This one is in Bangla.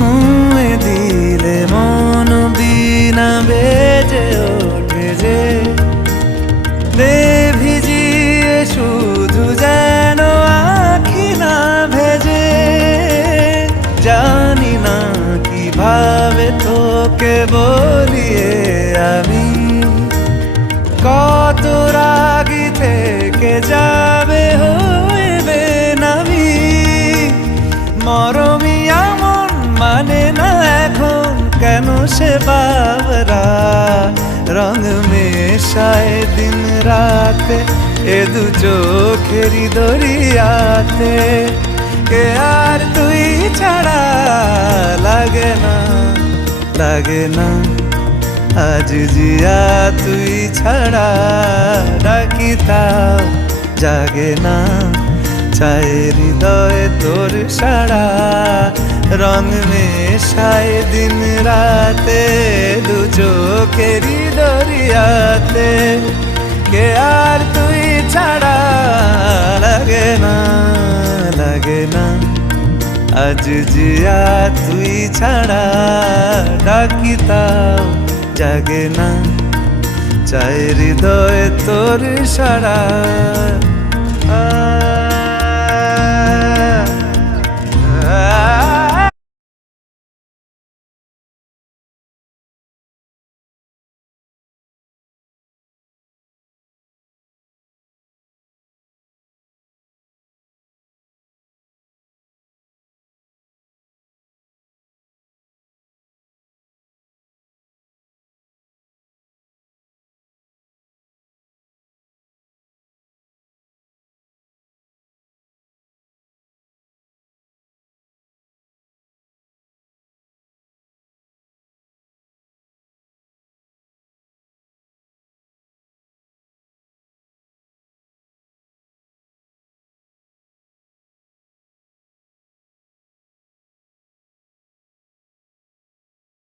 ছুঁয়ে দিলে মন বিনা বেজে ওঠে যে দে ভিজিয়ে শুধু যেন আখি না ভেজে। জানি না কিভাবে তোকে বলিয়ে আমি কত রাগি থেকে যাবে হইবে নামি। মরমি এমন মানে না এখন কেন সে বাবরা রং মেশায় দিন রাতে এ দু চোখেরি দরিয়াতে। কে আর তুই ছাড়া লাগে না লাগে না আজ জিয়া তুই ছাড়া ডাকি তাও জাগে না। চায় হৃদয় তোর সারা রং মেশায় দিন রাতে দু চোখেরি দরিয়াতে। কে আর তুই ছাড়া লাগে না লাগে না আজ জিয়া তুই ছাড়া ডাকি তাও জাগে না। চায় হৃদয় তোর সারা